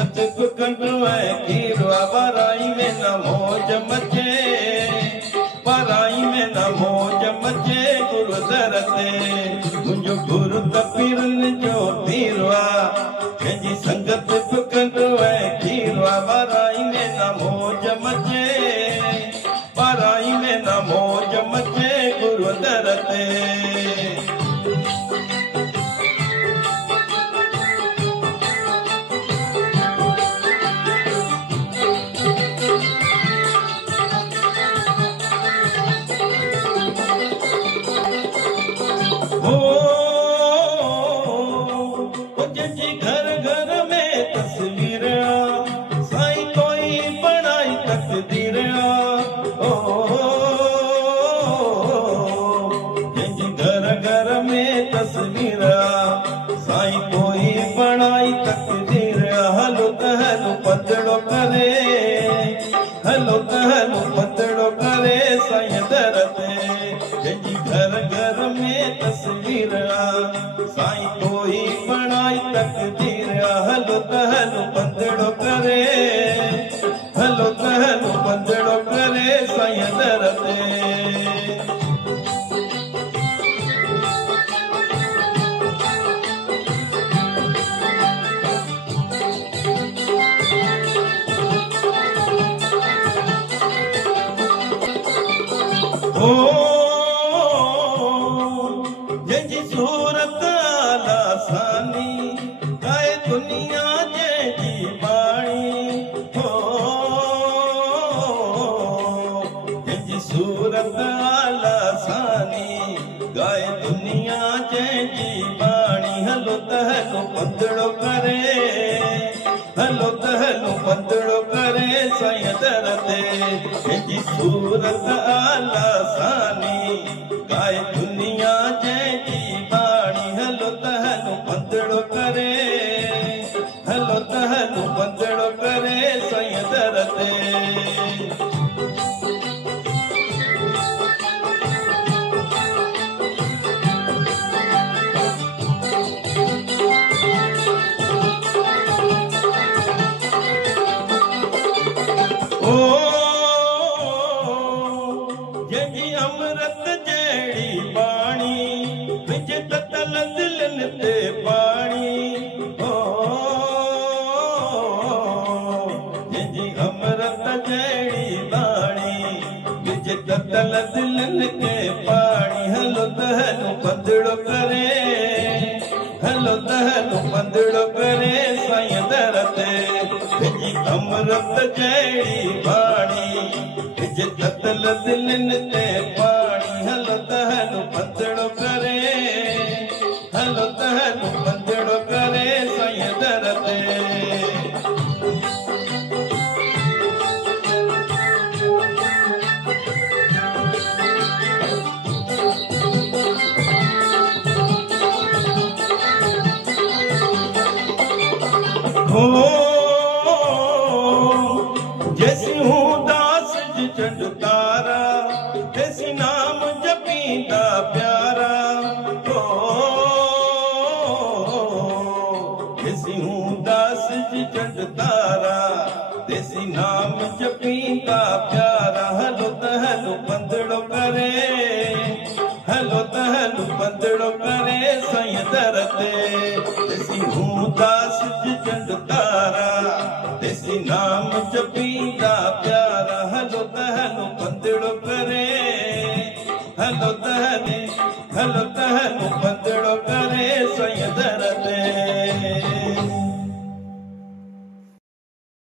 संगत कुकंडवे खीरवा बराई में न मौज मचे, बराई में न मौज मचे गुरुदर ते मुंहिंजो गुरु तपीरन जो पीरवा कंहिंजी संगत कुकंडवे खीरवा बराई में न मौज मचे, बराई में न मौज मचे गुरुदर ते। जंहिंजी घर घर में तस्वीर साईं कोई बणाई तकदीर जंहिंजी घर घर में तस्वीर साईं कोई बणाई तकदीर हलो त हलो पंजड़ो करे, हलो त हलो पंजड़ो करे साईं दर ते जंहिंजी घर घर में तस्वीर साईं कोई बणाई तकदीर हलो त हलो पंजड़ो करे, हलो त हलो पंजड़ो करे साईं दर ते। जंहिंजी सूरत आलासानी गाए दुनिया जंहिंजी बाणी जंहिंजी सूरत आलासानी गाए दुनिया जंहिंजी बाणी हलो त हलो पंजड़ो करे, हलो त हलो पंजड़ो करे साईं दर ते जंहिंजी सूरत आलासानी गाए दुनिया जंहिंजी बाणी हलो त हलो पंजड़ो करे, हलो त हलो पंजड़ो करे साईं दर ते। जंहिंजी अमृत जहिड़ी बाणी विझ ततल दिलनि ते पाणी जंहिंजी अमृत जहिड़ी बाणी विझ ततल दिलनि ते पाणी हलो त हलो पंजड़ो करे, हलो त हलो पंजड़ो करे साईं दर ते जंहिंजी अमृत जहिड़ी बाणी विझ ततल दिलनि ते पाणी हलो त हलो पंजड़ो करे, हलो त हलो पंजड़ो करे साईं दर ते। जैसी हूँ दास जी चंड तारा जैसी नाम जपींदा प्यारा जैसी हूँ दास जी चंड तारा जैसी नाम जपींदा प्यारा हलो त हलो पंजड़ो करे, हलो त हलो पंजड़ो करे साईं दर ते जैसी हूँ दास जी चंड तारा जैसी नाम जपींदा प्यारा हलो त हलो पंजड़ो करे,